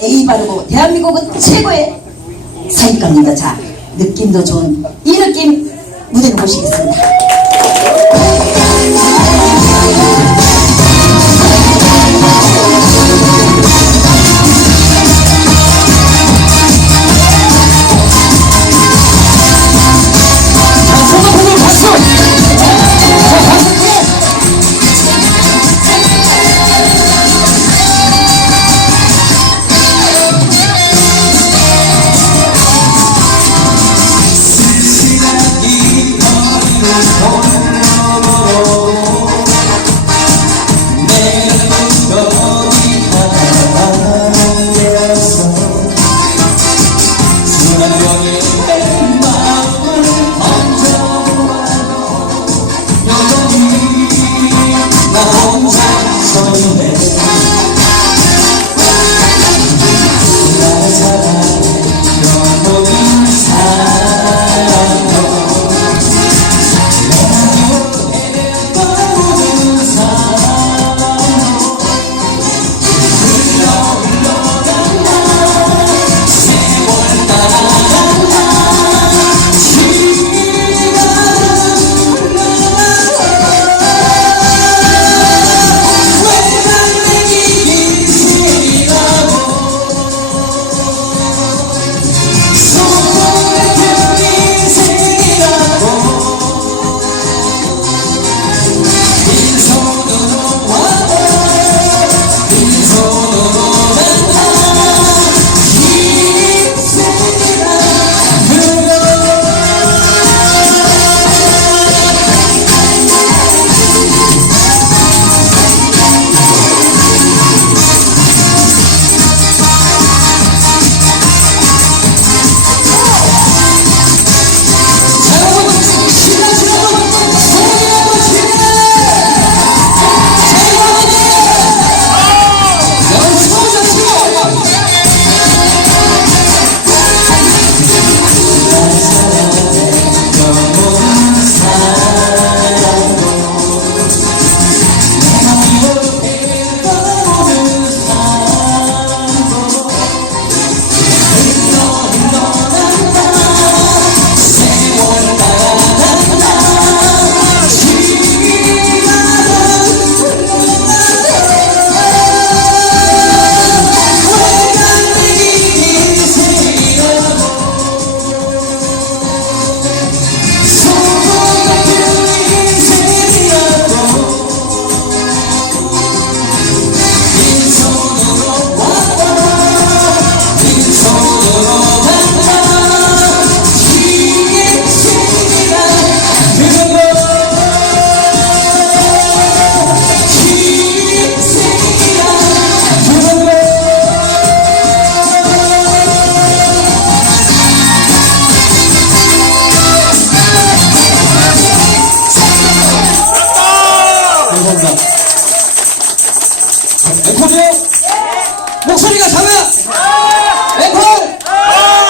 A 바르고 대한민국은 최고의 사익감입니다. 자, 느낌도 좋은 이 느낌 무대로 모시겠습니다. 에코요 예! 목소리가 작아! 에코!